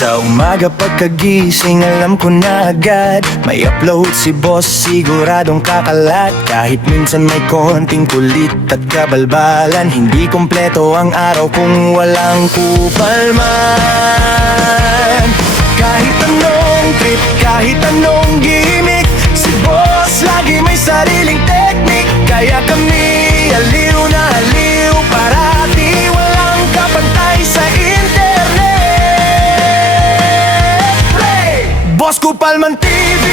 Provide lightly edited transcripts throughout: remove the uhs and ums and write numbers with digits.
Sa umaga pagkagising, alam ko na agad may upload si boss, siguradong kakalat. Kahit minsan may konting kulit at kabalbalan, hindi kompleto ang araw kung walang kupal man. Kahit anong trip, kahit anong gimmick, si boss lagi may sariling teknik. Kaya kami aliw na aliw, parati walang kapantay sa internet. Boss Kupal Man TV,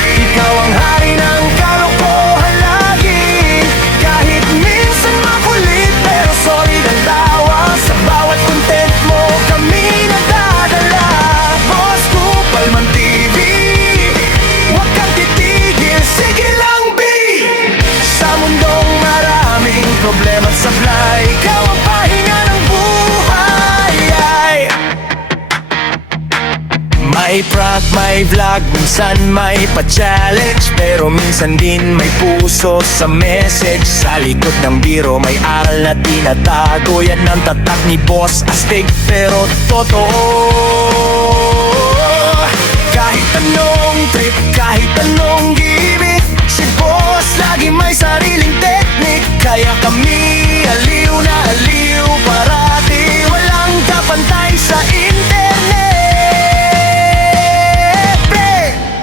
ikaw ang hari ng kalokohan lagi. Kahit minsan makulit, pero solid ang tawa. Sa bawat content mo kami nadadala. Boss Kupal Man TV, huwag kang titigil, sige lang B. Sa mundong maraming problema at sablay, ikaw ang pahinga ng buhay. May prank, may vlog, minsan may pa-challenge, pero minsan din may puso sa message. Sa likod ng biro may aral na tinatago, yan ang tatak ni Boss Astig, pero totoo. Kahit anong trip, kahit anong gimmick, si Boss lagi may sariling teknik. Kaya kami aliw na aliw, parati walang kapantay sa internet.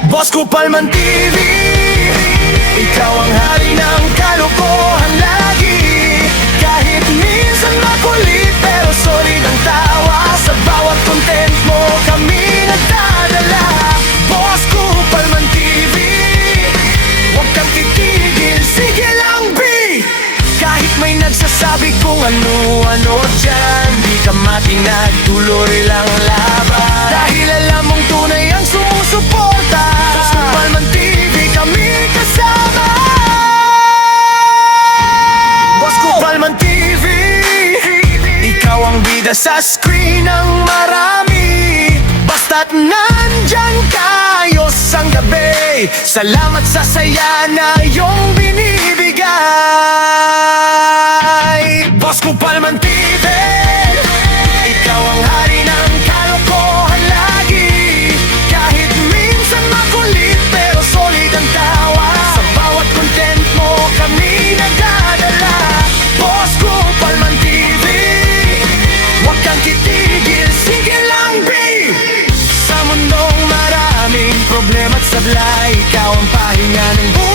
Boss Kupal Man TV, ikaw ang hari ng kalokohan lagi. Kahit minsan makulit, pero solid ang tawa. Sa bawat content mo kami nagdadala. Boss Kupal Man TV, huwag kang titigil, sige lang B. Kahit may nagsasabi kung ano-ano dyan, di ka matinag, tuloy lang laban. Dahil alam mong tunay ang sumusuporta, Boss Kupal Man TV, kami kasama. Boss Kupal Man TV, ikaw ang bida sa screen ng marami. Basta't nandyan ka ayos ang gabi, salamat sa saya na iyong binibigay. Boss Kupal Man TV, ikaw ang hari ng kalokohan lagi. Kahit minsan makulit, pero solid ang tawa. Sa bawat content mo kami nagdadala. Boss Kupal Man TV, huwag kang titigil, sige lang B. Sa mundong maraming problema at sablay, ikaw ang pahinga ng buhay.